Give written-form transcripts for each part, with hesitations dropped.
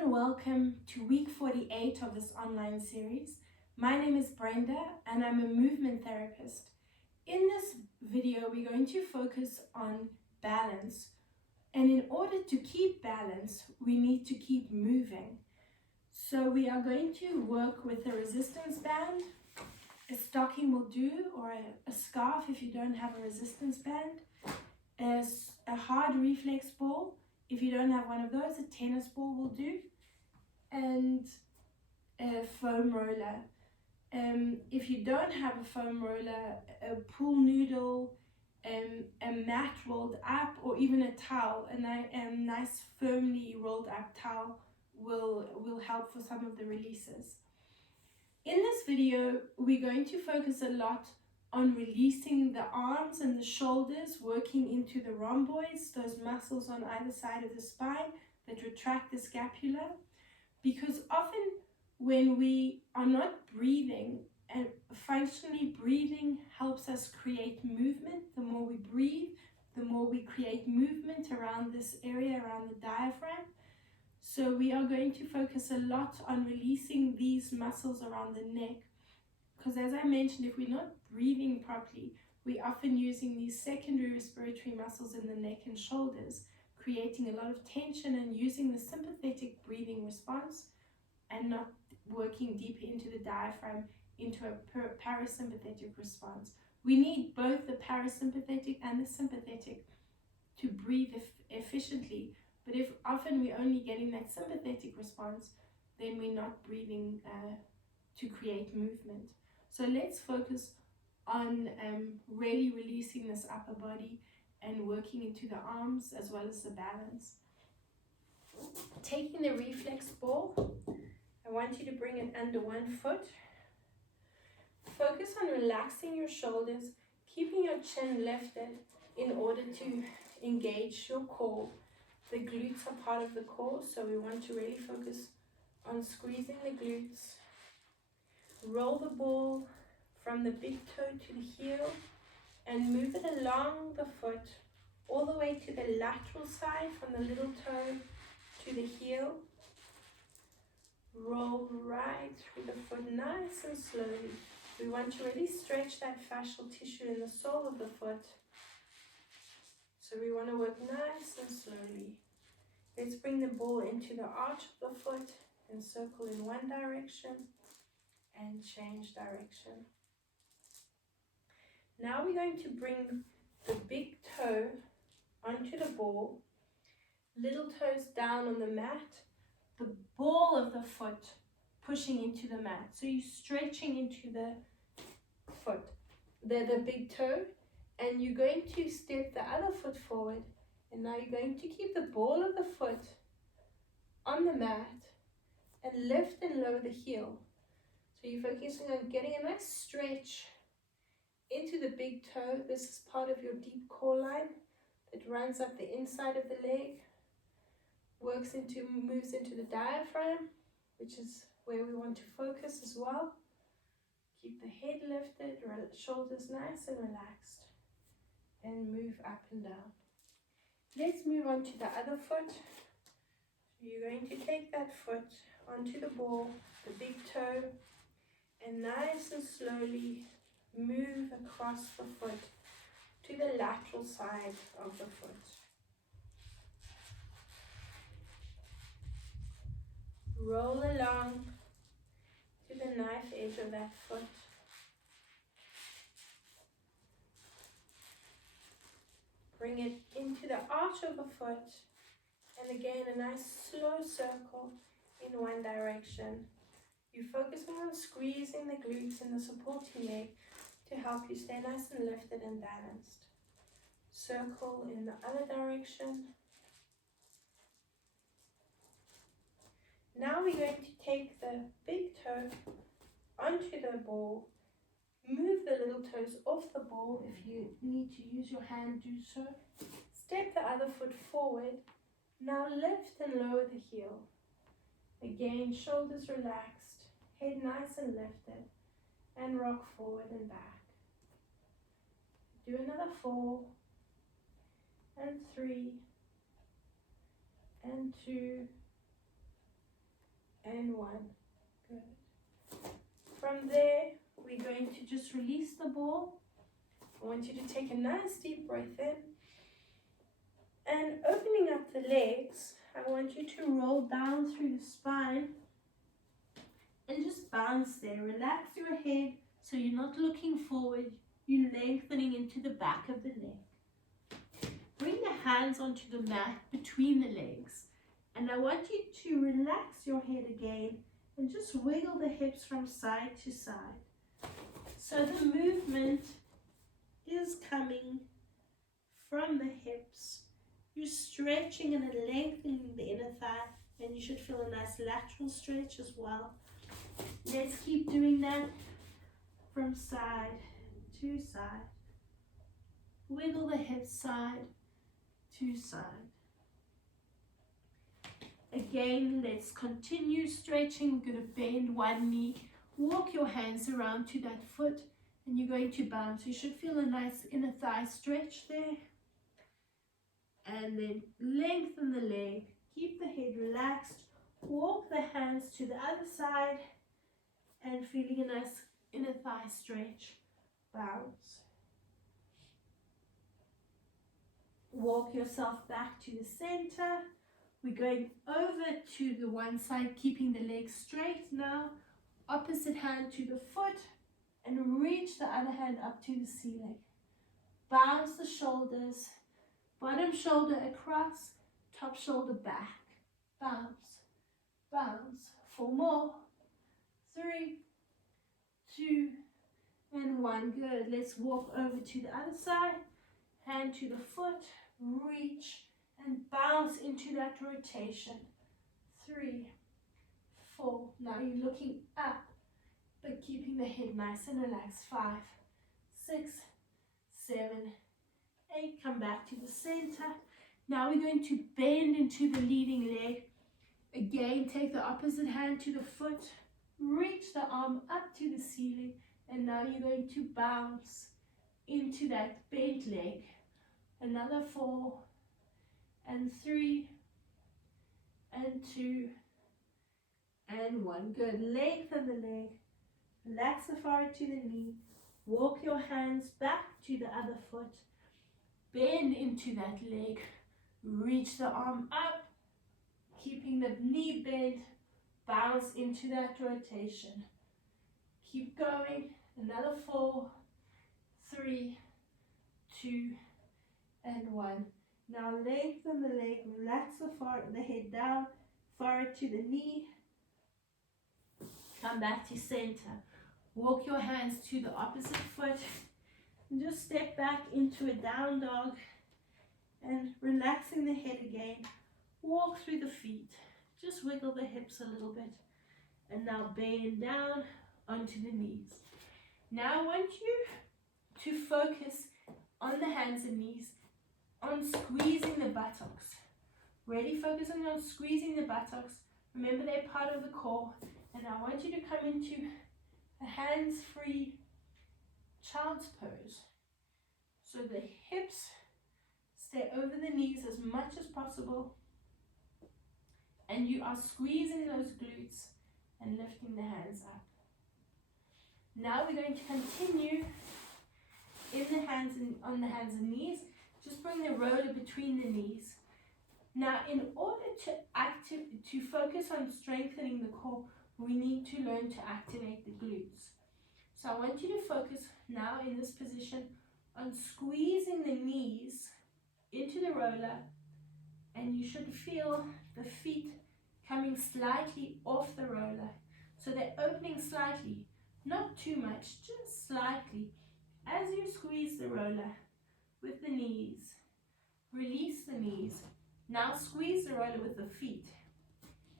and welcome to week 48 of this online series. My name is Brenda and I'm a movement therapist. In this video, we're going to focus on balance. And in order to keep balance, we need to keep moving. So we are going to work with a resistance band. A stocking will do, or a scarf if you don't have a resistance band. A hard reflex ball. If you don't have one of those, a tennis ball will do. And a foam roller. If you don't have a foam roller, a pool noodle, a mat rolled up, or even a towel, a nice firmly rolled up towel will help for some of the releases. In this video, we're going to focus a lot on releasing the arms and the shoulders, working into the rhomboids, those muscles on either side of the spine that retract the scapula. Because often when we are not breathing, and functionally breathing helps us create movement. The more we breathe, the more we create movement around this area, around the diaphragm. So we are going to focus a lot on releasing these muscles around the neck. Because as I mentioned, if we're not breathing properly, we're often using these secondary respiratory muscles in the neck and shoulders, creating a lot of tension and using the sympathetic breathing response and not working deeper into the diaphragm into a parasympathetic response. We need both the parasympathetic and the sympathetic to breathe efficiently. But if often we're only getting that sympathetic response, then we're not breathing to create movement. So let's focus on really releasing this upper body and working into the arms as well as the balance. Taking the reflex ball, I want you to bring it under one foot. Focus on relaxing your shoulders, keeping your chin lifted in order to engage your core. The glutes are part of the core, so we want to really focus on squeezing the glutes. Roll the ball from the big toe to the heel and move it along the foot all the way to the lateral side from the little toe to the heel. Roll right through the foot nice and slowly. We want to really stretch that fascial tissue in the sole of the foot. So we want to work nice and slowly. Let's bring the ball into the arch of the foot and circle in one direction and change direction. Now we're going to bring the big toe onto the ball, little toes down on the mat, the ball of the foot pushing into the mat. So you're stretching into the foot, the big toe, and you're going to step the other foot forward. And now you're going to keep the ball of the foot on the mat and lift and lower the heel. So you're focusing on getting a nice stretch into the big toe. This is part of your deep core line that runs up the inside of the leg, moves into the diaphragm, which is where we want to focus as well. Keep the head lifted, shoulders nice and relaxed, and move up and down. Let's move on to the other foot. You're going to take that foot onto the ball, the big toe, and nice and slowly move across the foot to the lateral side of the foot. Roll along to the knife edge of that foot. Bring it into the arch of the foot, and again a nice slow circle in one direction. You're focusing on squeezing the glutes and the supporting leg to help you stay nice and lifted and balanced. Circle in the other direction. Now we're going to take the big toe onto the ball. Move the little toes off the ball. If you need to use your hand, do so. Step the other foot forward. Now lift and lower the heel. Again, shoulders relaxed, head nice and lifted, and rock forward and back. Do another 4, and 3, and 2, and 1. Good. From there, we're going to just release the ball. I want you to take a nice deep breath in. And opening up the legs, I want you to roll down through the spine and just bounce there. Relax your head so you're not looking forward, you're lengthening into the back of the leg. Bring the hands onto the mat between the legs. And I want you to relax your head again and just wiggle the hips from side to side. So the movement is coming from the hips. You're stretching and lengthening the inner thigh, and you should feel a nice lateral stretch as well. Let's keep doing that from side to side. Wiggle the hips side to side. Again, let's continue stretching. We're going to bend one knee. Walk your hands around to that foot, and you're going to bounce. You should feel a nice inner thigh stretch there. And then lengthen the leg. Keep the head relaxed. Walk the hands to the other side and feeling a nice inner thigh stretch. Bounce. Walk yourself back to the center. We're going over to the one side, keeping the legs straight now. Opposite hand to the foot and reach the other hand up to the ceiling. Bounce the shoulders. Bottom shoulder across, top shoulder back. Bounce, bounce. 4 more. 3, 2, and 1. Good. Let's walk over to the other side. Hand to the foot. Reach and bounce into that rotation. 3, 4. Now you're looking up, but keeping the head nice and relaxed. 5, 6, 7, 8. Come back to the center. Now we're going to bend into the leading leg. Again, take the opposite hand to the foot. Reach the arm up to the ceiling. And now you're going to bounce into that bent leg. Another 4, and 3, and 2, and 1. Good. Lengthen the leg. Relax the forehead to the knee. Walk your hands back to the other foot. Bend into that leg. Reach the arm up. Keeping the knee bent. Bounce into that rotation. Keep going. Another 4, 3, 2, and 1. Now lengthen the leg. Relax the head down. Forehead to the knee. Come back to center. Walk your hands to the opposite foot. And just step back into a down dog. And relaxing the head again. Walk through the feet. Just wiggle the hips a little bit. And now bend down onto the knees. Now I want you to focus on the hands and knees, on squeezing the buttocks. Really focusing on squeezing the buttocks. Remember, they're part of the core. And I want you to come into a hands-free child's pose. So the hips stay over the knees as much as possible. And you are squeezing those glutes and lifting the hands up. Now we're going to continue in the hands and on the hands and knees. Just bring the roller between the knees. Now, in order to focus on strengthening the core, we need to learn to activate the glutes. So I want you to focus now in this position on squeezing the knees into the roller, and you should feel the feet coming slightly off the roller. So they're opening slightly, not too much, just slightly. As you squeeze the roller with the knees, release the knees. Now squeeze the roller with the feet.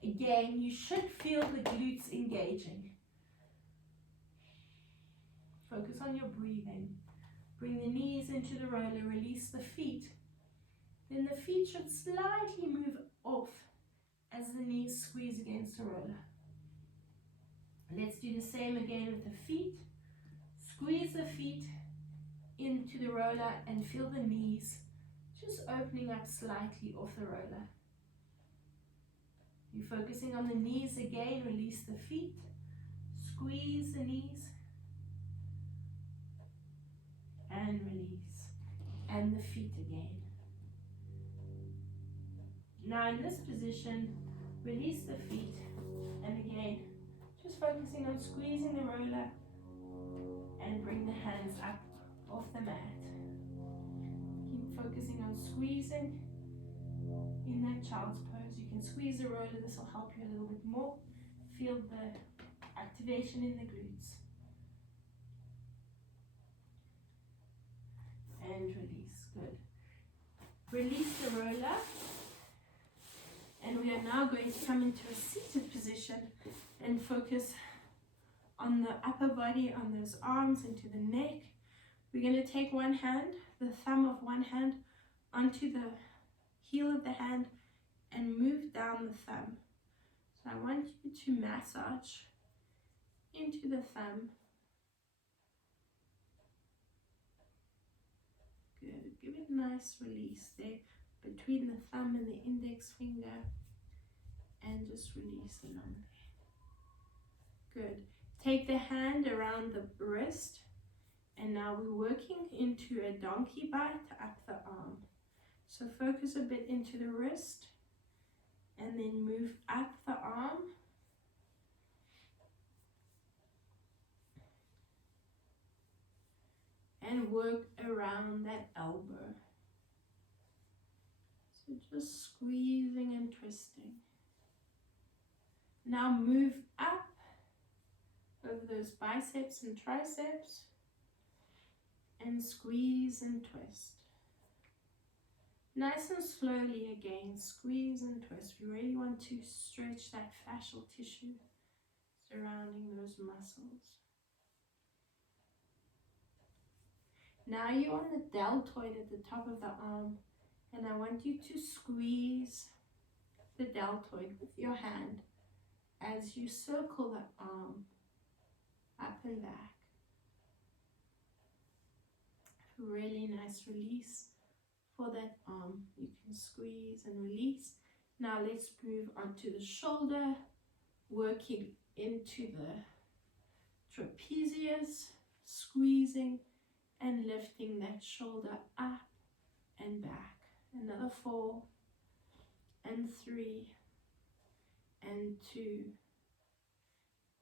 Again, you should feel the glutes engaging. Focus on your breathing. Bring the knees into the roller, release the feet. Then the feet should slightly move off as the knees squeeze against the roller. Let's do the same again with the feet. Squeeze the feet into the roller and feel the knees just opening up slightly off the roller. You're focusing on the knees again, release the feet, squeeze the knees, and release, and the feet again. Now in this position, release the feet, and again, just focusing on squeezing the roller, and bring the hands up off the mat. Keep focusing on squeezing in that child's pose. You can squeeze the roller, this will help you a little bit more. Feel the activation in the glutes. And release, good. Release the roller. And we are now going to come into a seated position and focus on the upper body, on those arms, into the neck. We're going to take one hand, the thumb of one hand, onto the heel of the hand and move down the thumb. So I want you to massage into the thumb. Good. Give it a nice release there between the thumb and the index finger, and just release along there. Good. Take the hand around the wrist, and now we're working into a donkey bite up the arm. So focus a bit into the wrist, and then move up the arm. And work around that elbow. So just squeezing and twisting. Now move up over those biceps and triceps and squeeze and twist. Nice and slowly again, squeeze and twist. We really want to stretch that fascial tissue surrounding those muscles. Now you're on the deltoid at the top of the arm, and I want you to squeeze the deltoid with your hand as you circle the arm up and back. Really nice release for that arm. You can squeeze and release. Now let's move onto the shoulder, working into the trapezius, squeezing and lifting that shoulder up and back. Another 4 and 3 and 2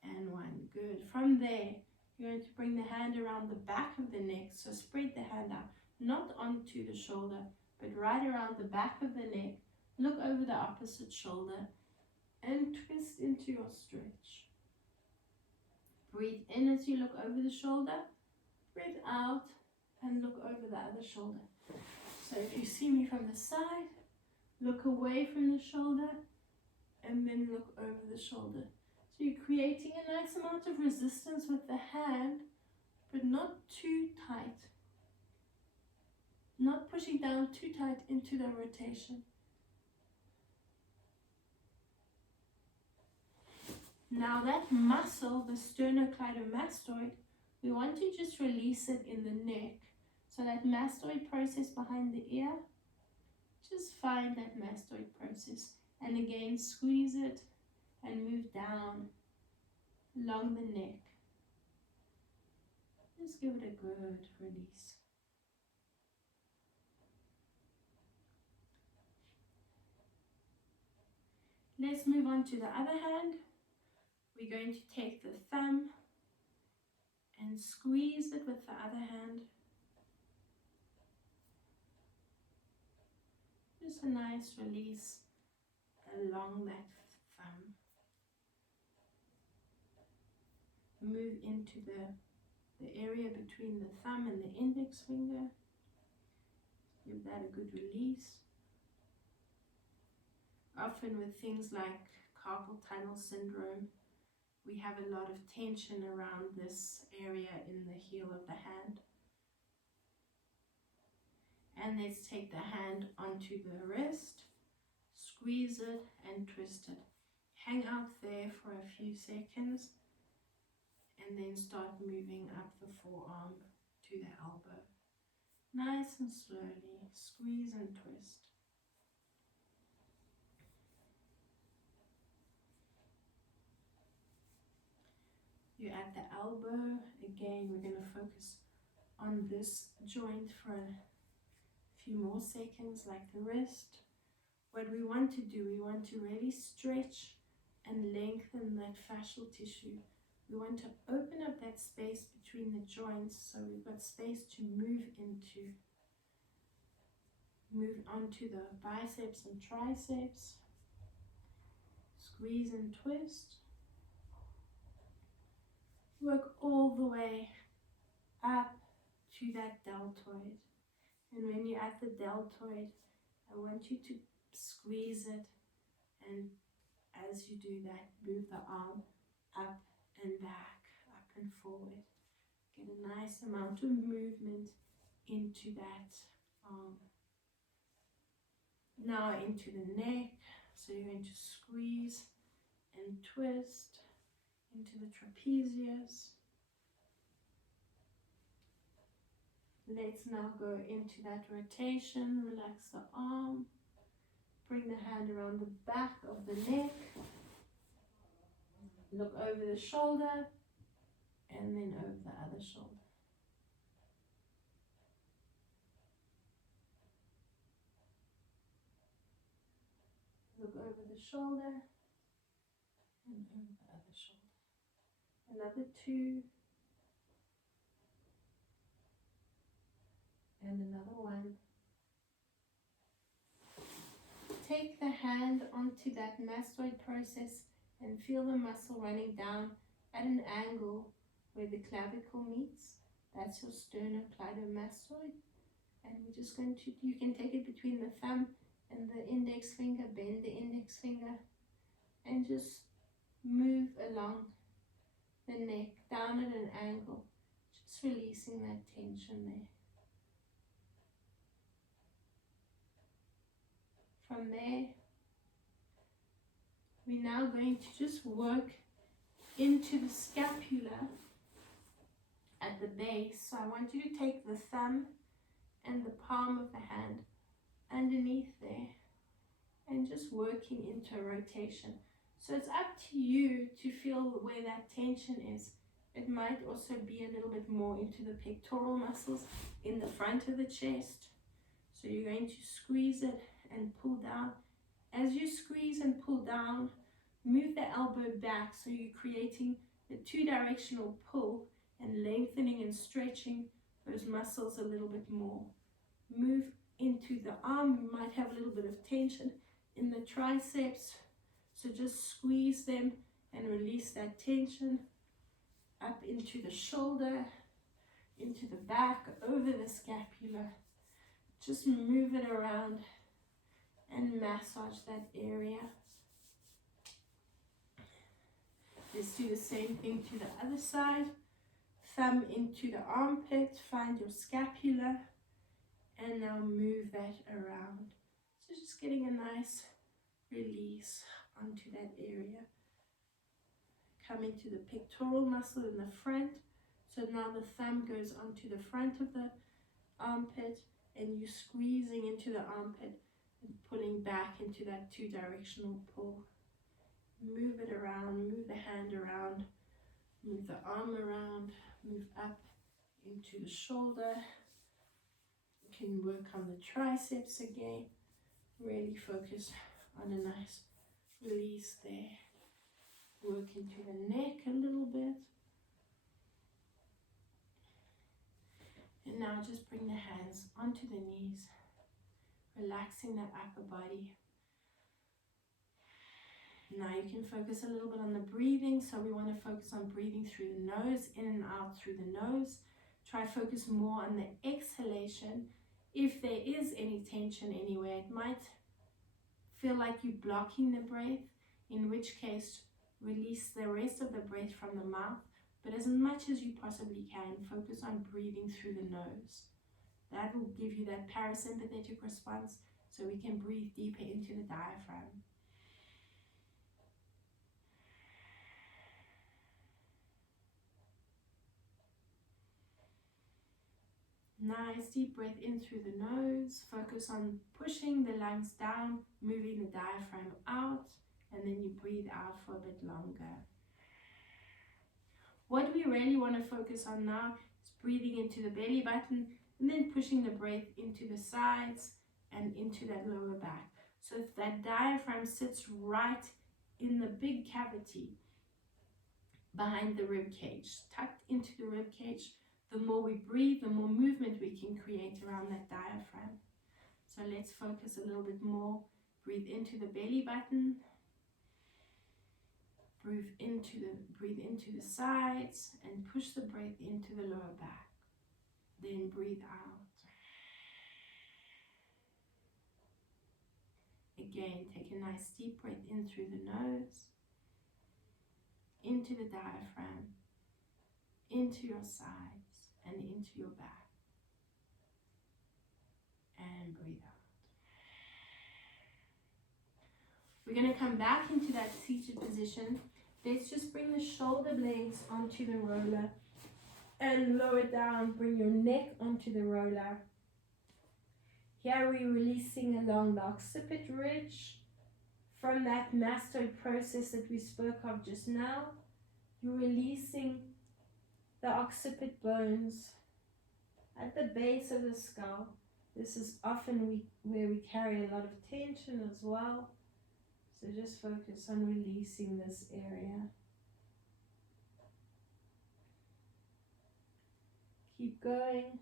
and 1. Good. From there, you're going to bring the hand around the back of the neck. So spread the hand out, not onto the shoulder, but right around the back of the neck. Look over the opposite shoulder and twist into your stretch. Breathe in as you look over the shoulder. Breathe out and look over the other shoulder. So if you see me from the side, look away from the shoulder and then look over the shoulder. So you're creating a nice amount of resistance with the hand, but not too tight. Not pushing down too tight into the rotation. Now that muscle, the sternocleidomastoid, we want to just release it in the neck. So that mastoid process behind the ear, just find that mastoid process. And again, squeeze it and move down along the neck. Just give it a good release. Let's move on to the other hand. We're going to take the thumb and squeeze it with the other hand. Just a nice release along that thumb. Move into the area between the thumb and the index finger. Give that a good release. Often with things like carpal tunnel syndrome, we have a lot of tension around this area in the heel of the hand. And let's take the hand onto the wrist, squeeze it and twist it. Hang out there for a few seconds and then start moving up the forearm to the elbow. Nice and slowly, squeeze and twist. You're at the elbow. Again, we're going to focus on this joint for a few more seconds, like the wrist. What we want to do, we want to really stretch and lengthen that fascial tissue. We want to open up that space between the joints so we've got space to move onto the biceps and triceps. Squeeze and twist. Work all the way up to that deltoid. And when you're at the deltoid, I want you to squeeze it, and as you do that, move the arm up and back, up and forward. Get a nice amount of movement into that arm. Now into the neck, so you're going to squeeze and twist into the trapezius. Let's now go into that rotation. Relax the arm. Bring the hand around the back of the neck. Look over the shoulder and then over the other shoulder. Look over the shoulder and over the other shoulder. Another 2. And another 1. Take the hand onto that mastoid process and feel the muscle running down at an angle where the clavicle meets. That's your sternocleidomastoid. And we're just going to, you can take it between the thumb and the index finger, bend the index finger, and just move along the neck down at an angle, just releasing that tension there. From there, we're now going to just work into the scapula at the base. So I want you to take the thumb and the palm of the hand underneath there and just working into a rotation. So it's up to you to feel where that tension is. It might also be a little bit more into the pectoral muscles in the front of the chest. So you're going to squeeze it and pull down. As you squeeze and pull down, move the elbow back so you're creating the 2-directional pull and lengthening and stretching those muscles a little bit more. Move into the arm. You might have a little bit of tension in the triceps, so just squeeze them and release that tension up into the shoulder, into the back, over the scapula. Just move it around and massage that area. Let's do the same thing to the other side. Thumb into the armpit, find your scapula, and now move that around. So just getting a nice release onto that area. Come into the pectoral muscle in the front. So now the thumb goes onto the front of the armpit, and you're squeezing into the armpit and pulling back into that 2-directional pull. Move it around, move the hand around, move the arm around, move up into the shoulder. You can work on the triceps again. Really focus on a nice release there. Work into the neck a little bit. And now just bring the hands onto the knees, relaxing that upper body. Now you can focus a little bit on the breathing. So we want to focus on breathing through the nose, in and out through the nose. Try focus more on the exhalation. If there is any tension anywhere, it might feel like you're blocking the breath, in which case release the rest of the breath from the mouth. But as much as you possibly can, focus on breathing through the nose. That will give you that parasympathetic response so we can breathe deeper into the diaphragm. Nice deep breath in through the nose. Focus on pushing the lungs down, moving the diaphragm out, and then you breathe out for a bit longer. What we really want to focus on now is breathing into the belly button and then pushing the breath into the sides and into that lower back. So if that diaphragm sits right in the big cavity behind the rib cage, tucked into the rib cage, the more we breathe, the more movement we can create around that diaphragm. So let's focus a little bit more. Breathe into the belly button. Breathe into the sides and push the breath into the lower back. Then breathe out. Again, take a nice deep breath in through the nose, into the diaphragm, into your sides and into your back. And breathe out. We're going to come back into that seated position. Let's just bring the shoulder blades onto the roller and lower down. Bring your neck onto the roller. Here we're releasing along the occiput ridge from that mastoid process that we spoke of just now. You're releasing the occiput bones at the base of the skull. This is often where we carry a lot of tension as well. So just focus on releasing this area. Keep going.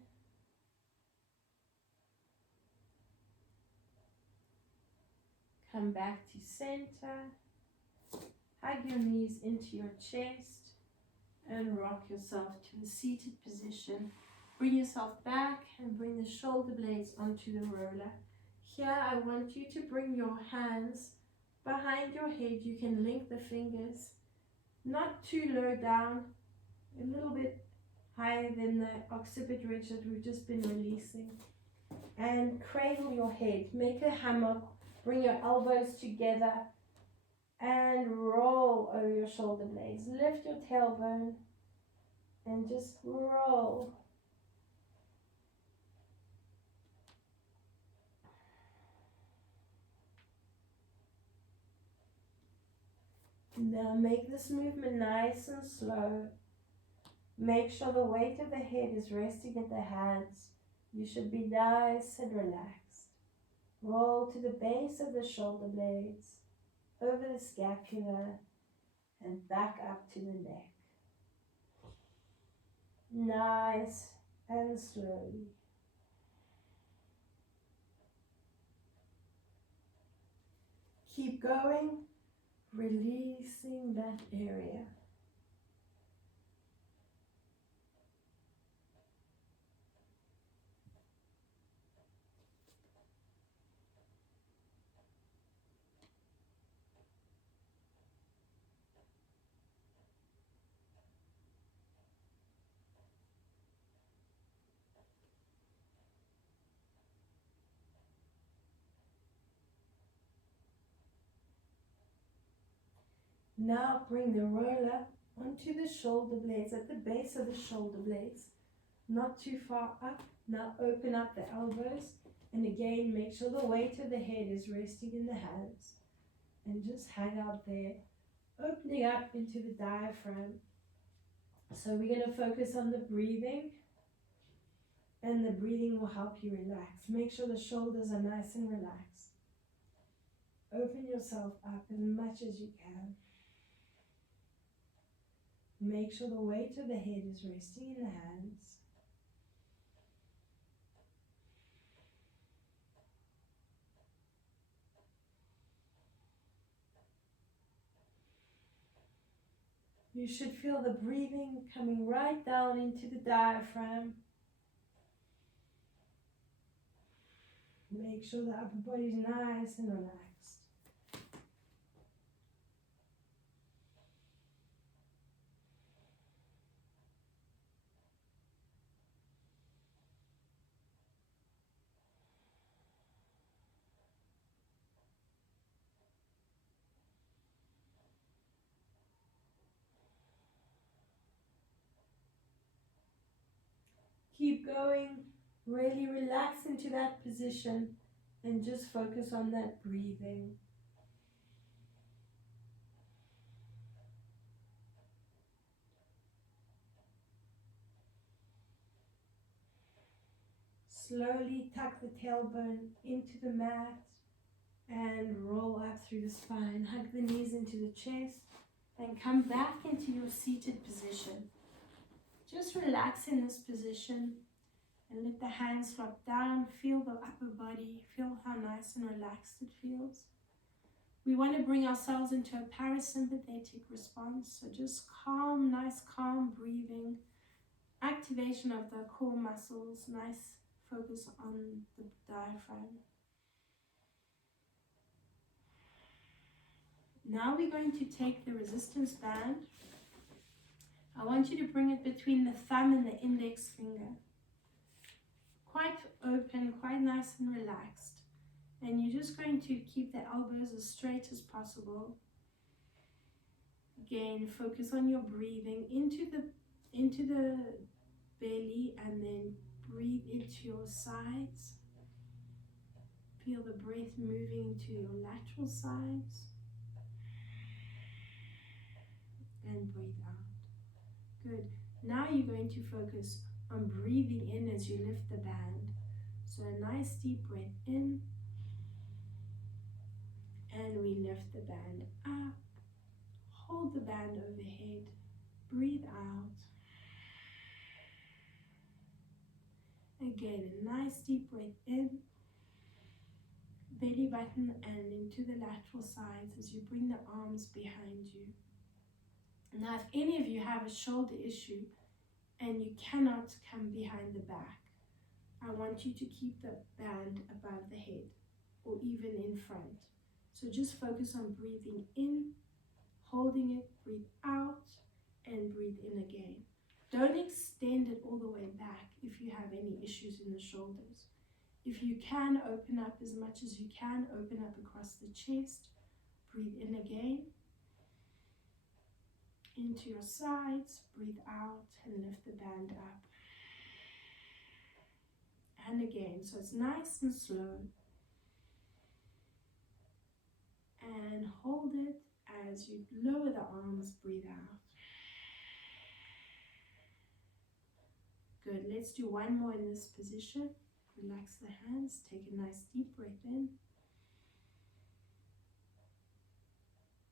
Come back to center. Hug your knees into your chest and rock yourself to a seated position. Bring yourself back and bring the shoulder blades onto the roller. Here I want you to bring your hands behind your head. You can link the fingers, not too low down, a little bit higher than the occiput ridge that we've just been releasing. And cradle your head. Make a hammock. Bring your elbows together and roll over your shoulder blades. Lift your tailbone and just roll. Now make this movement nice and slow. Make sure the weight of the head is resting at the hands. You should be nice and relaxed. Roll to the base of the shoulder blades, over the scapula, and back up to the neck. Nice and slowly. Keep going, releasing that area. Now bring the roller onto the shoulder blades, at the base of the shoulder blades, not too far up. Now open up the elbows, and again make sure the weight of the head is resting in the hands, and just hang out there, opening up into the diaphragm. So we're going to focus on the breathing, and the breathing will help you relax. Make sure the shoulders are nice and relaxed. Open yourself up as much as you can. Make sure the weight of the head is resting in the hands. You should feel the breathing coming right down into the diaphragm. Make sure the upper body is nice and relaxed. Keep going, really relax into that position and just focus on that breathing. Slowly tuck the tailbone into the mat and roll up through the spine. Hug the knees into the chest and come back into your seated position. Just relax in this position and let the hands drop down. Feel the upper body. Feel how nice and relaxed it feels. We want to bring ourselves into a parasympathetic response. So just calm, nice calm breathing. Activation of the core muscles. Nice focus on the diaphragm. Now we're going to take the resistance band. I want you to bring it between the thumb and the index finger. Quite open, quite nice and relaxed. And you're just going to keep the elbows as straight as possible. Again, focus on your breathing into the belly and then breathe into your sides. Feel the breath moving into your lateral sides. And breathe out. Good. Now you're going to focus on breathing in as you lift the band. So a nice deep breath in. And we lift the band up. Hold the band overhead. Breathe out. Again, a nice deep breath in. Belly button and into the lateral sides as you bring the arms behind you. Now, if any of you have a shoulder issue and you cannot come behind the back, I want you to keep the band above the head or even in front. So just focus on breathing in, holding it, breathe out, and breathe in again. Don't extend it all the way back if you have any issues in the shoulders. If you can, open up as much as you can, open up across the chest, breathe in again. Into your sides, breathe out and lift the band up. And again, so it's nice and slow. And hold it as you lower the arms, breathe out. Good, let's do one more in this position. Relax the hands, take a nice deep breath in.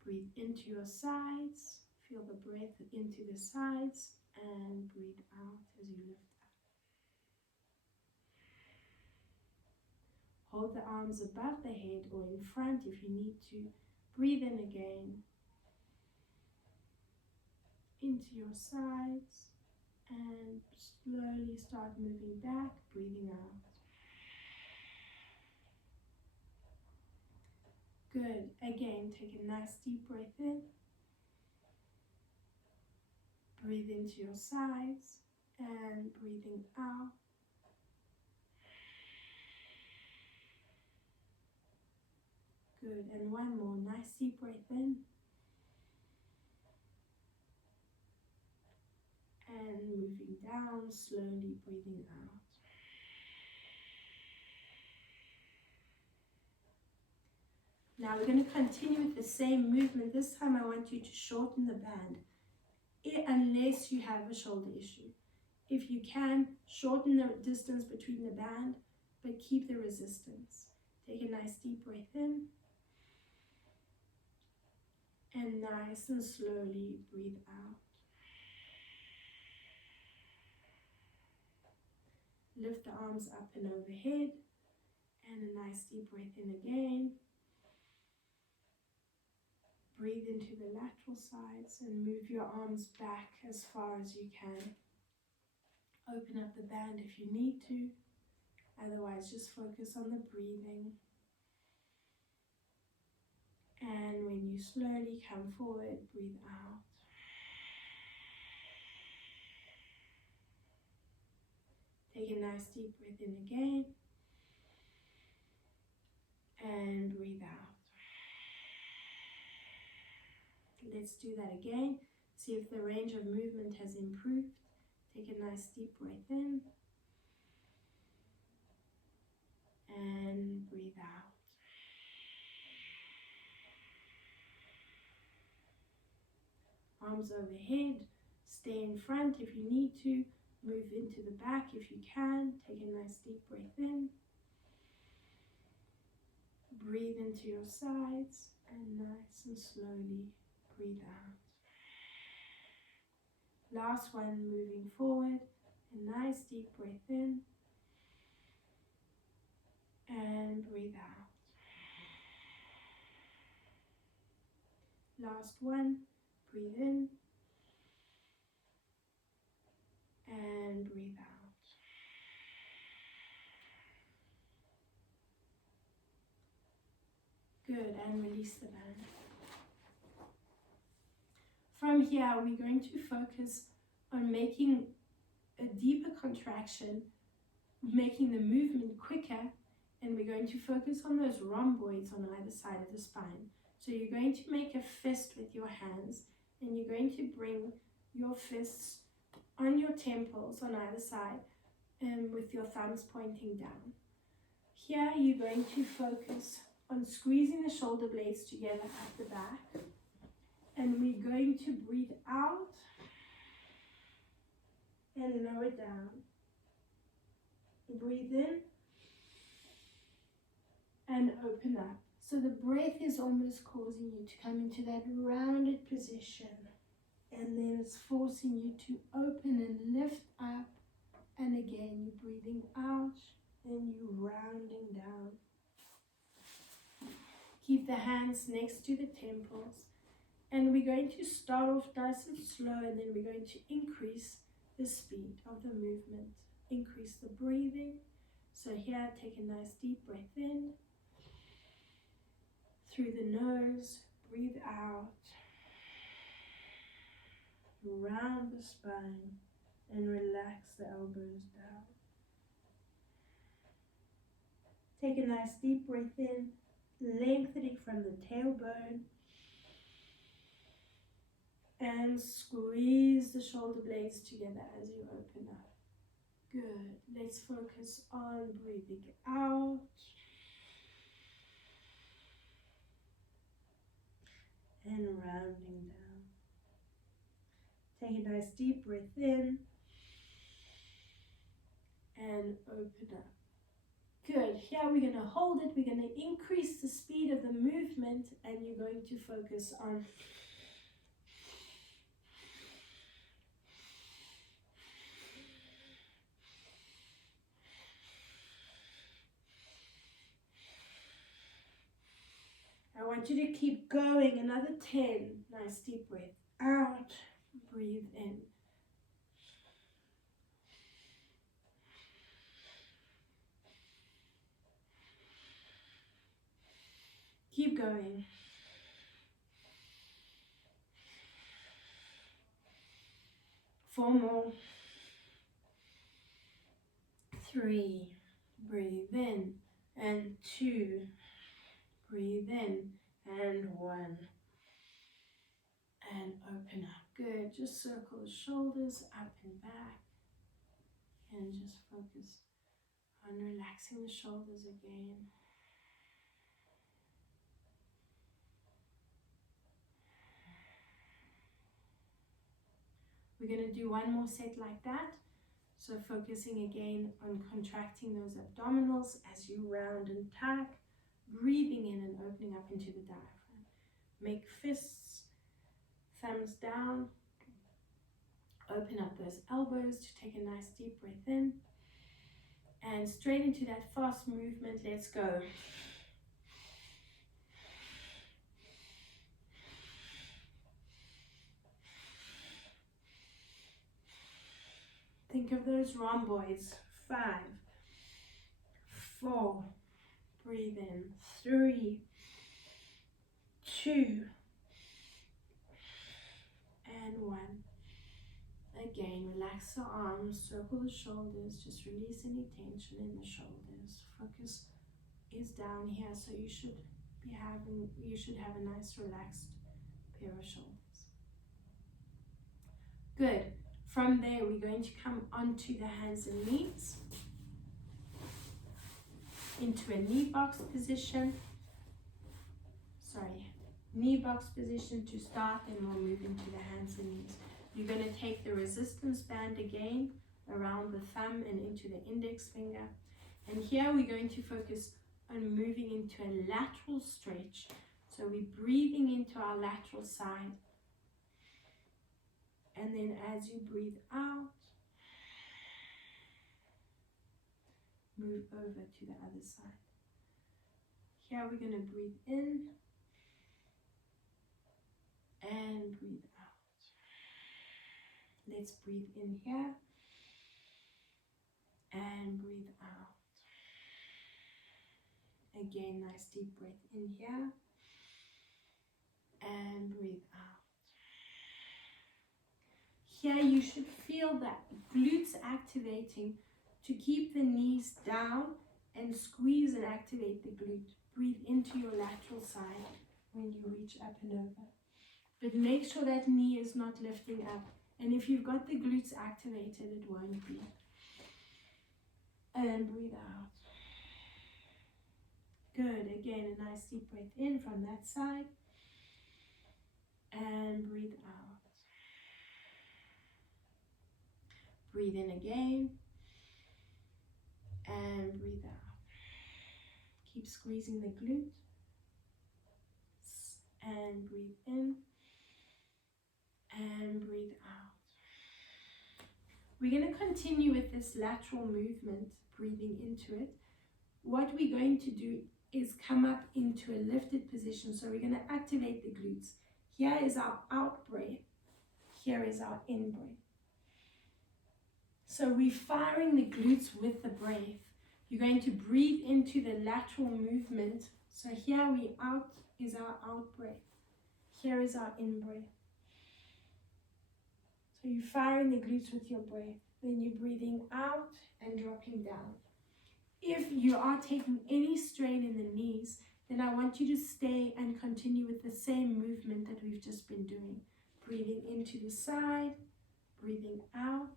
Breathe into your sides. Feel the breath into the sides and breathe out as you lift up. Hold the arms above the head or in front if you need to. Breathe in again. Into your sides and slowly start moving back, breathing out. Good. Again, take a nice deep breath in. Breathe into your sides and breathing out. Good. And one more nice deep breath in. And moving down, slowly breathing out. Now we're going to continue with the same movement. This time I want you to shorten the band, unless you have a shoulder issue. If you can, shorten the distance between the band, but keep the resistance. Take a nice deep breath in. And nice and slowly breathe out. Lift the arms up and overhead. And a nice deep breath in again. Breathe into the lateral sides and move your arms back as far as you can. Open up the band if you need to. Otherwise, just focus on the breathing. And when you slowly come forward, breathe out. Take a nice deep breath in again. And breathe out. Let's do that again. See if the range of movement has improved. Take a nice deep breath in. And breathe out. Arms overhead. Stay in front if you need to. Move into the back if you can. Take a nice deep breath in. Breathe into your sides and nice and slowly breathe out. Last one, moving forward. A nice deep breath in and breathe out. Last one, breathe in and breathe out. Good, and release the band. From here, we're going to focus on making a deeper contraction, making the movement quicker, and we're going to focus on those rhomboids on either side of the spine. So you're going to make a fist with your hands, and you're going to bring your fists on your temples on either side, and with your thumbs pointing down. Here, you're going to focus on squeezing the shoulder blades together at the back, and we're going to breathe out and lower down. Breathe in and open up. So the breath is almost causing you to come into that rounded position, and then it's forcing you to open and lift up, and again you're breathing out and you're rounding down. Keep the hands next to the temples, and we're going to start off nice and slow, and then we're going to increase the speed of the movement, increase the breathing. So here, take a nice deep breath in through the nose, breathe out, round the spine, and relax the elbows down. Take a nice deep breath in, lengthening from the tailbone, and squeeze the shoulder blades together as you open up. Good. Let's focus on breathing out and rounding down. Take a nice deep breath in and open up. Good. Here we're going to hold it. We're going to increase the speed of the movement, and you're going to focus on I want you to keep going. Another 10. Nice deep breath out. Breathe in. Keep going. 4 more. 3. Breathe in. And 2. Breathe in. And 1. And open up. Good. Just circle the shoulders up and back. And just focus on relaxing the shoulders again. We're going to do one more set like that. So focusing again on contracting those abdominals as you round and tack, breathing in and opening up into the diaphragm. Make fists, thumbs down, open up those elbows to take a nice deep breath in, and straight into that fast movement. Let's go. Think of those rhomboids. 5, 4, breathe in. 3, 2, and 1. Again, relax the arms, circle the shoulders, just release any tension in the shoulders. Focus is down here, so you should have a nice relaxed pair of shoulders. Good. From there, we're going to come onto the hands and knees, into a knee box position. Knee box position to start, then we'll move into the hands and knees. You're going to take the resistance band again around the thumb and into the index finger. And here we're going to focus on moving into a lateral stretch. So we're breathing into our lateral side. And then as you breathe out, move over to the other side. Here we're going to breathe in and breathe out. Let's breathe in here and breathe out. Again, nice deep breath in here and breathe out. Here you should feel that glutes activating to keep the knees down and squeeze and activate the glute. Breathe into your lateral side when you reach up and over. But make sure that knee is not lifting up. And if you've got the glutes activated, it won't be. And breathe out. Good. Again, a nice deep breath in from that side. And breathe out. Breathe in again. And breathe out. Keep squeezing the glute. And breathe in. And breathe out. We're going to continue with this lateral movement, breathing into it. What we're going to do is come up into a lifted position. So we're going to activate the glutes. Here is our out breath. Here is our in breath. So we're firing the glutes with the breath. You're going to breathe into the lateral movement. So here we out is our out breath. Here is our in breath. So you're firing the glutes with your breath. Then you're breathing out and dropping down. If you are taking any strain in the knees, then I want you to stay and continue with the same movement that we've just been doing. Breathing into the side, breathing out,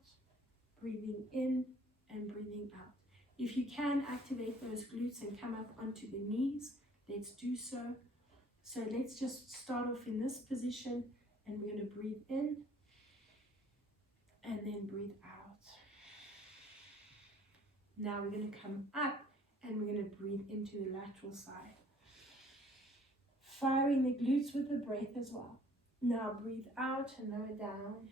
breathing in, and breathing out. If you can activate those glutes and come up onto the knees, let's do so. So let's just start off in this position, and we're going to breathe in and then breathe out. Now we're going to come up and we're going to breathe into the lateral side. Firing the glutes with the breath as well. Now breathe out and lower down.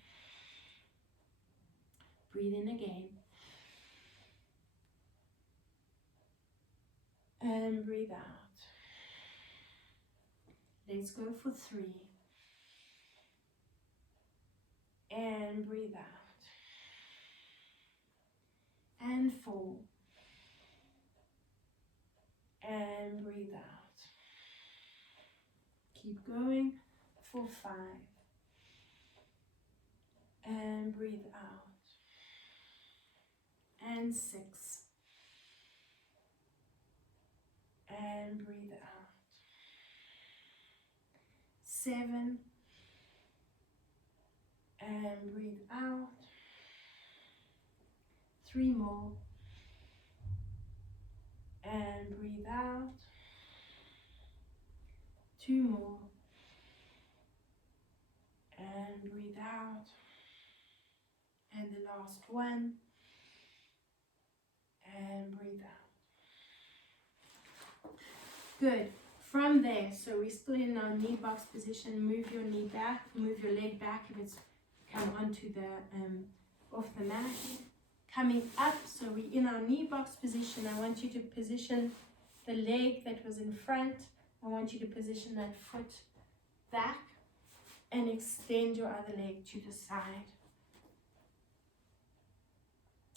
Breathe in again. And breathe out. Let's go for 3. And breathe out. And 4. And breathe out. Keep going for 5. And breathe out. And 6. And breathe out. 7. And breathe out. 3 more. And breathe out. 2 more. And breathe out. And the last one. And breathe out. Good. From there, so we're still in our knee box position. Move your knee back, move your leg back if it's come onto the off the mat. Coming up, so we're in our knee box position. I want you to position the leg that was in front. I want you to position that foot back and extend your other leg to the side.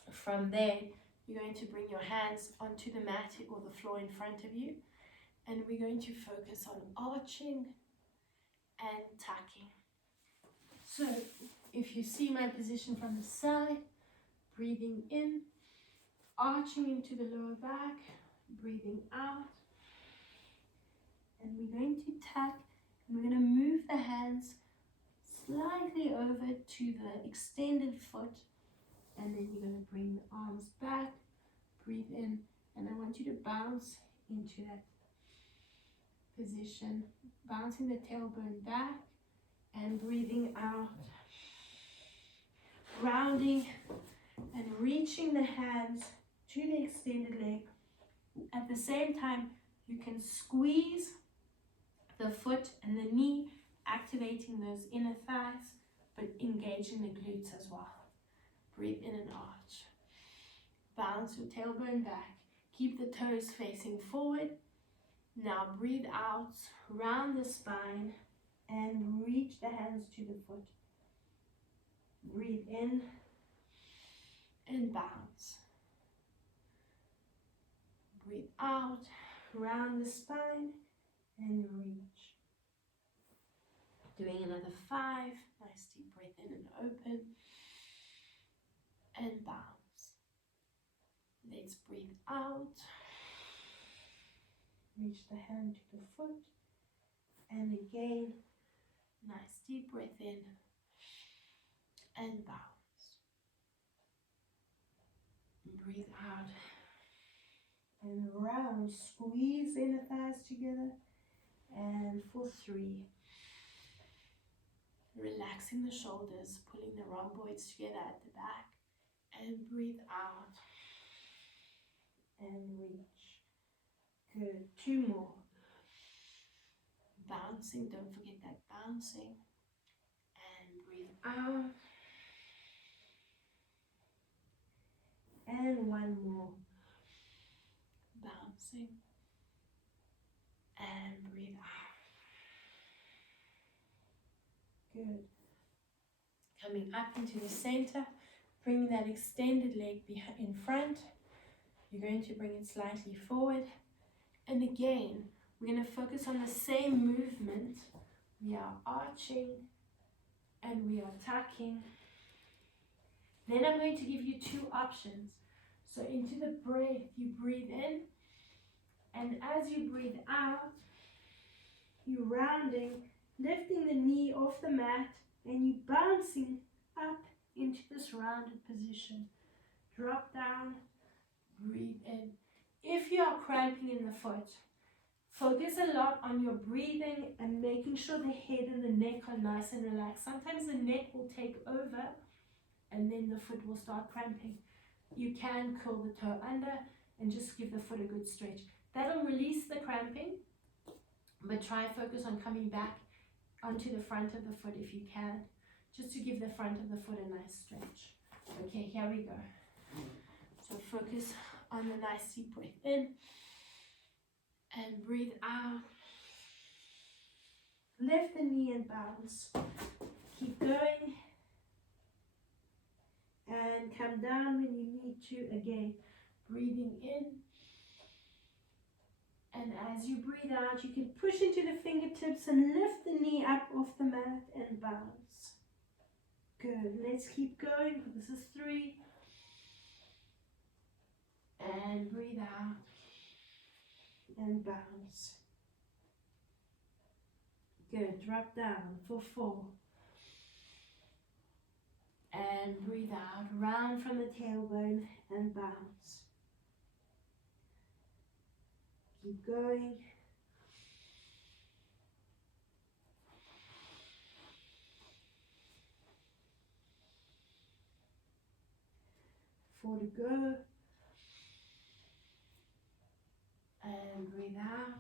From there, you're going to bring your hands onto the mat or the floor in front of you, and we're going to focus on arching and tucking. So if you see my position from the side, breathing in, arching into the lower back, breathing out, and we're going to tuck, and we're going to move the hands slightly over to the extended foot, and then you're going to bring the arms back, breathe in, and I want you to bounce into that position, bouncing the tailbone back and breathing out, rounding and reaching the hands to the extended leg. At the same time, you can squeeze the foot and the knee, activating those inner thighs, but engaging the glutes as well. Breathe in and arch. Bounce your tailbone back. Keep the toes facing forward. Now breathe out, round the spine, and reach the hands to the foot. Breathe in and bounce. Breathe out, round the spine, and reach. Doing another 5. Nice deep breath in and open. And bounce. Let's breathe out. Reach the hand to the foot. And again, nice deep breath in. And bounce. Breathe out. And round. Squeeze the inner thighs together. And for 3. Relaxing the shoulders, pulling the rhomboids together at the back. And breathe out. And reach. Good. 2 more. Bouncing. Don't forget that bouncing. And breathe out. And 1 more. Bouncing. And breathe out. Good. Coming up into the center. Bring that extended leg in front. You're going to bring it slightly forward. And again, we're going to focus on the same movement. We are arching and we are tucking. Then I'm going to give you 2 options. So into the breath, you breathe in. And as you breathe out, you're rounding, lifting the knee off the mat, and you bouncing up into this rounded position. Drop down, breathe in. If you are cramping in the foot, focus a lot on your breathing and making sure the head and the neck are nice and relaxed. Sometimes the neck will take over and then the foot will start cramping. You can curl the toe under and just give the foot a good stretch. That'll release the cramping, but try and focus on coming back onto the front of the foot if you can, just to give the front of the foot a nice stretch. Okay, here we go. So focus on the nice deep breath in and breathe out. Lift the knee and bounce. Keep going and come down when you need to. Again, breathing in. And as you breathe out, you can push into the fingertips and lift the knee up off the mat and bounce. Good. Let's keep going. This is 3. And breathe out. And bounce. Good. Drop down for 4. And breathe out. Round from the tailbone and bounce. Keep going. 4 to go. And breathe out.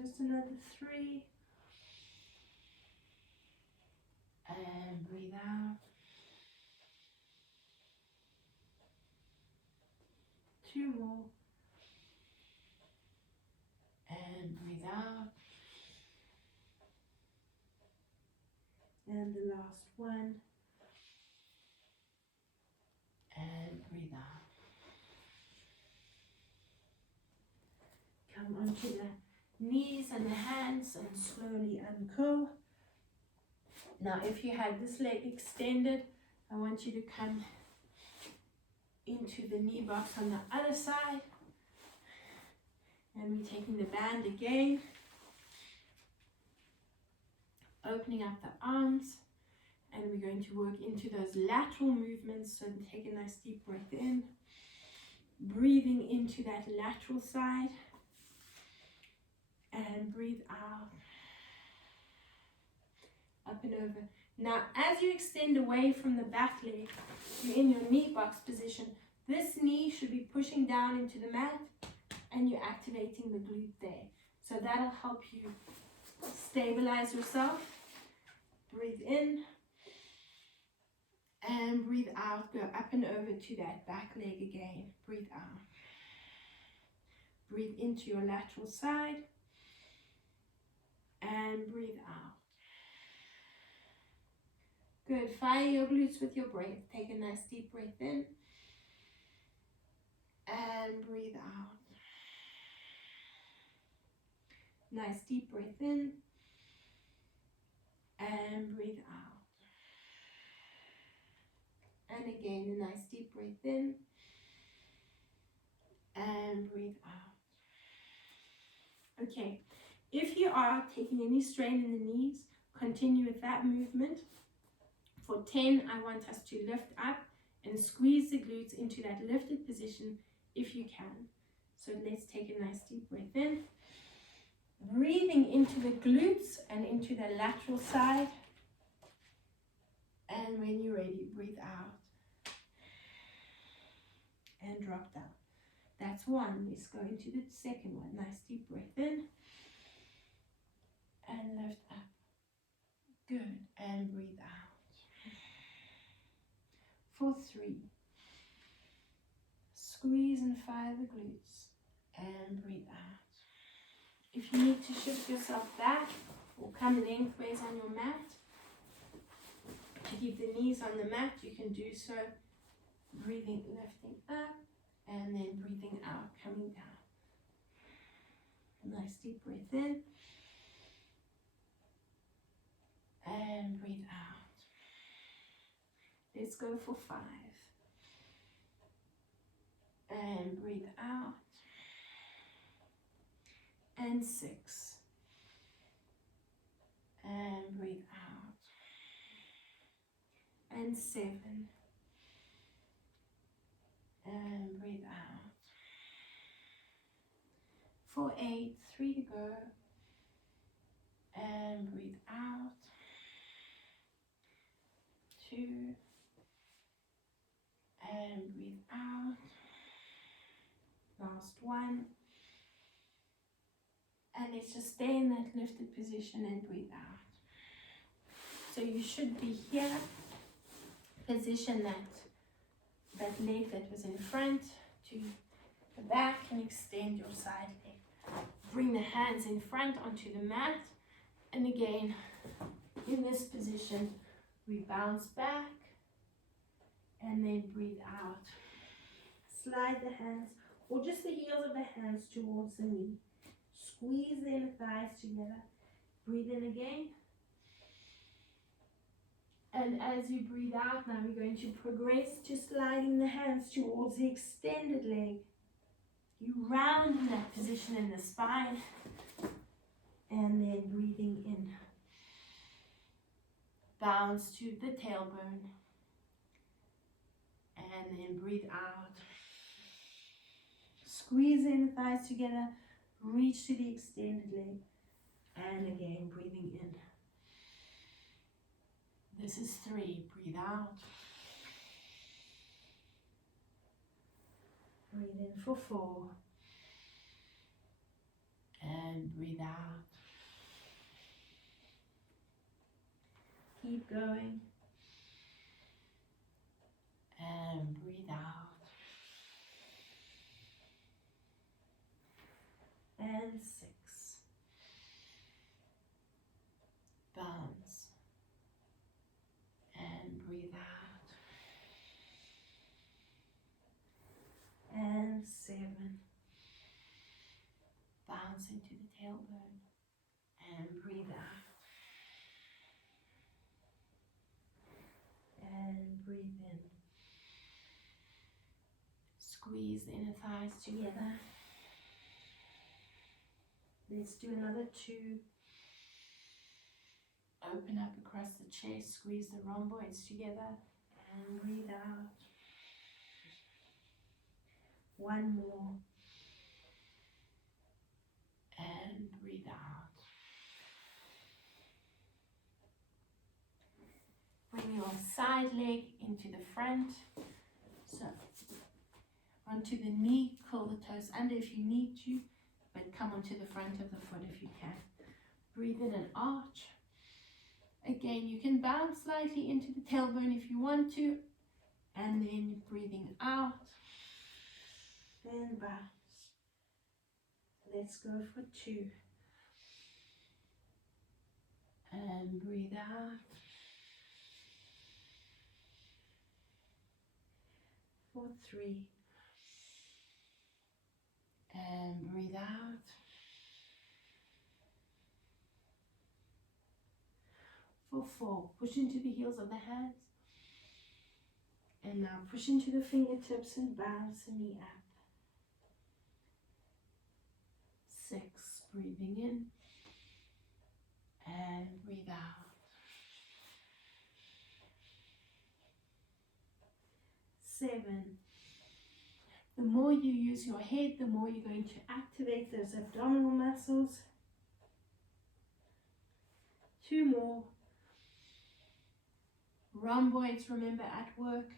Just another 3. And breathe out. 2 more. And breathe out. And the last one. And breathe out. Come onto the knees and the hands and slowly uncurl. Now if you had this leg extended, I want you to come into the knee box on the other side. And we're taking the band again. Opening up the arms. And we're going to work into those lateral movements. So take a nice deep breath in. Breathing into that lateral side. And breathe out. Up and over. Now, as you extend away from the back leg, you're in your knee box position. This knee should be pushing down into the mat, and you're activating the glute there. So that'll help you stabilize yourself. Breathe in and breathe out. Go up and over to that back leg again. Breathe out. Breathe into your lateral side and breathe out. Good. Fire your glutes with your breath. Take a nice deep breath in and breathe out. Nice deep breath in and breathe out. And again, a nice deep breath in and breathe out. Okay, if you are taking any strain in the knees, continue with that movement. For 10, I want us to lift up and squeeze the glutes into that lifted position if you can. So let's take a nice deep breath in. Breathing into the glutes and into the lateral side. And when you're ready, breathe out. And drop down. That's one. Let's go into the second one. Nice deep breath in. And lift up. Good. And breathe out. For 3. Squeeze and fire the glutes. And breathe out. If you need to shift yourself back or come lengthways on your mat, to keep the knees on the mat, you can do so. Breathing, lifting up, and then breathing out, coming down. A nice deep breath in. And breathe out. Let's go for 5. And breathe out. And 6. And breathe out. And 7. And breathe out. For 8, 3 to go. And breathe out. 2. And breathe out. Last one. And let's just stay in that lifted position and breathe out. So you should be here. Position that leg that was in front to the back and extend your side leg. Bring the hands in front onto the mat. And again, in this position, we bounce back and then breathe out. Slide the hands or just the heels of the hands towards the knee. Squeeze the inner thighs together. Breathe in again. And as you breathe out, now we're going to progress to sliding the hands towards the extended leg. You round in that position in the spine. And then breathing in. Bounce to the tailbone. And then breathe out. Squeeze in the thighs together. Reach to the extended leg. And again, breathing in. This is 3. Breathe out. Breathe in for 4. And breathe out. Keep going. And breathe out. And 6. Bounce. And breathe out. And 7. Bounce into the tailbone. And breathe out. And breathe in. Squeeze the inner thighs together. Let's do another 2. Open up across the chest, squeeze the rhomboids together, and breathe out. 1 more. And breathe out. Bring your side leg into the front. So onto the knee, curl the toes under if you need to, but come onto the front of the foot if you can. Breathe in and arch. Again, you can bounce slightly into the tailbone if you want to, and then breathing out, and bounce. Let's go for 2. And breathe out. For 3. And breathe out. For 4. Push into the heels of the hands. And now push into the fingertips and bounce the knee up. 6. Breathing in. And breathe out. 7. The more you use your head, the more you're going to activate those abdominal muscles. 2 more. Rhomboids, remember, at work.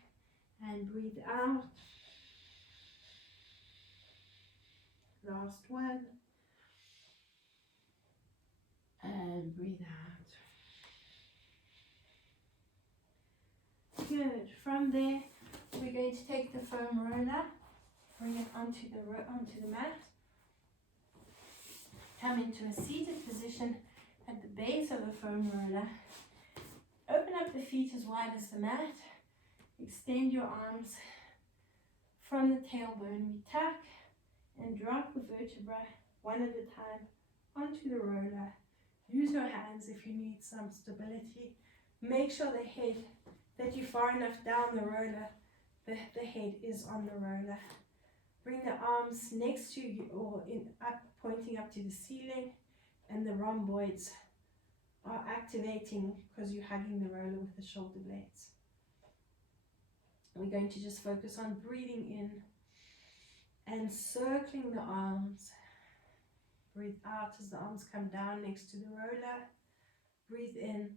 And breathe out. Last one. And breathe out. Good. From there, we're going to take the foam roller, bring it onto the mat. Come into a seated position at the base of the foam roller. Open up the feet as wide as the mat. Extend your arms from the tailbone. We tuck and drop the vertebra one at a time onto the roller. Use your hands if you need some stability. Make sure the head, that you're far enough down the roller, the head is on the roller. Bring the arms next to you or pointing up to the ceiling, and the rhomboids are activating because you're hugging the roller with the shoulder blades. We're going to just focus on breathing in and circling the arms. Breathe out as the arms come down next to the roller. Breathe in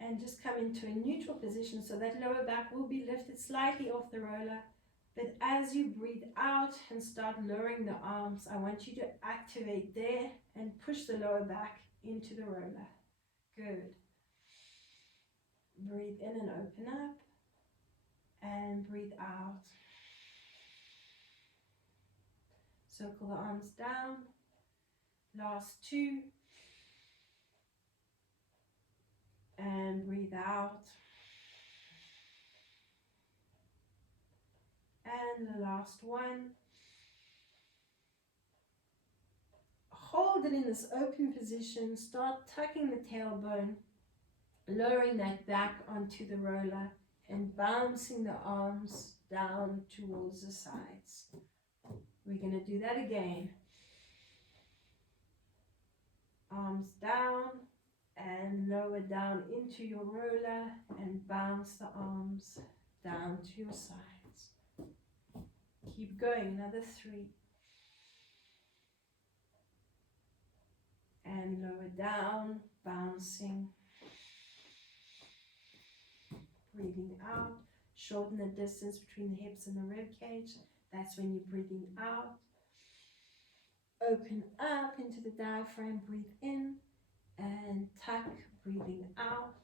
and just come into a neutral position so that lower back will be lifted slightly off the roller. But as you breathe out and start lowering the arms, I want you to activate there and push the lower back into the roller. Good. Breathe in and open up. And breathe out. Circle the arms down. Last 2. And breathe out. And the last one. Hold it in this open position. Start tucking the tailbone, lowering that back onto the roller and bouncing the arms down towards the sides. We're going to do that again. Arms down and lower down into your roller and bounce the arms down to your sides. Keep going, another 3. And lower down, bouncing. Breathing out. Shorten the distance between the hips and the rib cage. That's when you're breathing out. Open up into the diaphragm. Breathe in and tuck. Breathing out.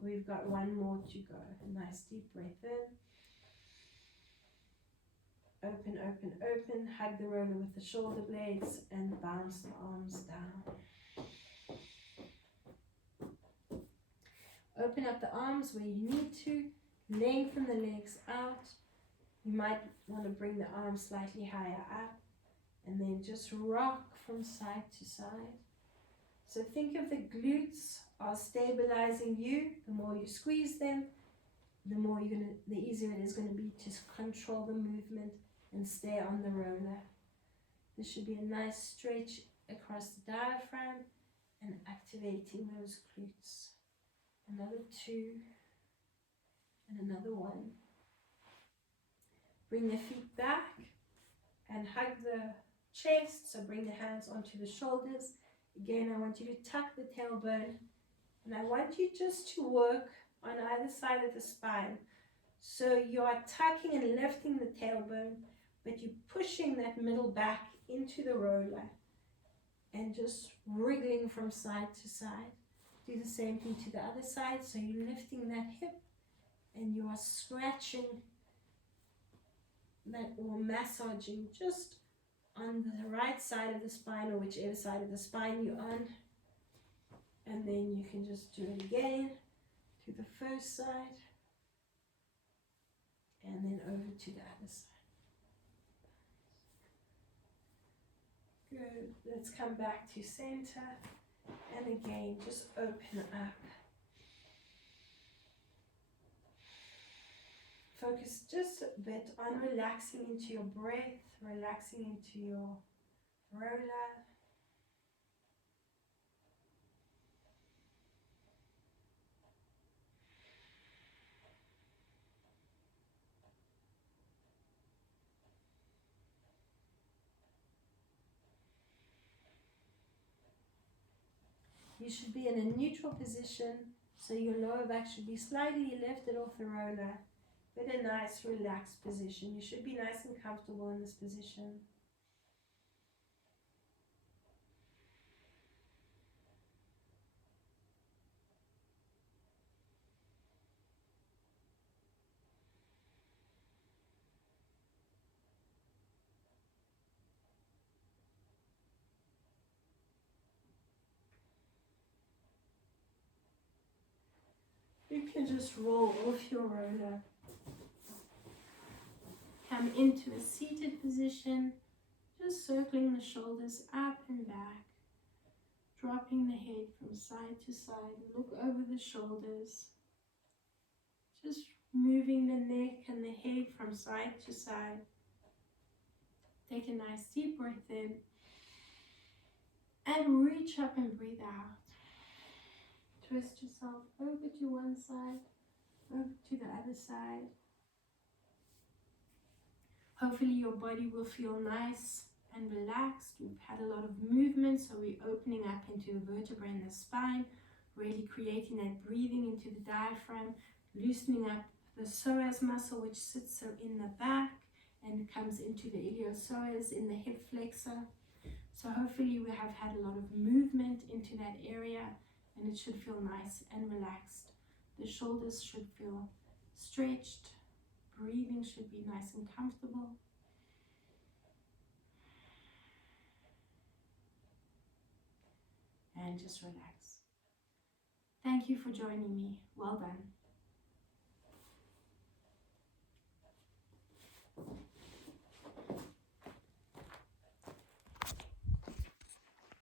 We've got 1 more to go. A nice deep breath in. Open, open, open. Hug the roller with the shoulder blades and bounce the arms down. Open up the arms where you need to. Lengthen the legs out. You might want to bring the arms slightly higher up. And then just rock from side to side. So think of the glutes are stabilizing you. The more you squeeze them, the easier it is going to be to control the movement and stay on the roller. There should be a nice stretch across the diaphragm and activating those glutes. Another 2 and another 1. Bring the feet back and hug the chest, so bring the hands onto the shoulders Again, I want you to tuck the tailbone, and I want you just to work on either side of the spine. So you are tucking and lifting the tailbone, but you're pushing that middle back into the roller and just wriggling from side to side. Do the same thing to the other side. So you're lifting that hip and you are scratching that or massaging just on the right side of the spine or whichever side of the spine you're on. And then you can just do it again to the first side and then over to the other side. Good. Let's come back to center. And again, just open up. Focus just a bit on relaxing into your breath, relaxing into your roller. You should be in a neutral position, so your lower back should be slightly lifted off the roller, but a nice relaxed position. You should be nice and comfortable in this position. You can just roll off your roller. Come into a seated position, just circling the shoulders up and back, dropping the head from side to side. Look over the shoulders, just moving the neck and the head from side to side. Take a nice deep breath in and reach up and breathe out. Twist yourself over to one side, over to the other side. Hopefully your body will feel nice and relaxed. We've had a lot of movement, so we're opening up into the vertebrae and the spine, really creating that breathing into the diaphragm, loosening up the psoas muscle, which sits so in the back and comes into the iliopsoas in the hip flexor. So hopefully we have had a lot of movement into that area, and it should feel nice and relaxed. The shoulders should feel stretched. Breathing should be nice and comfortable. And just relax. Thank you for joining me. Well done.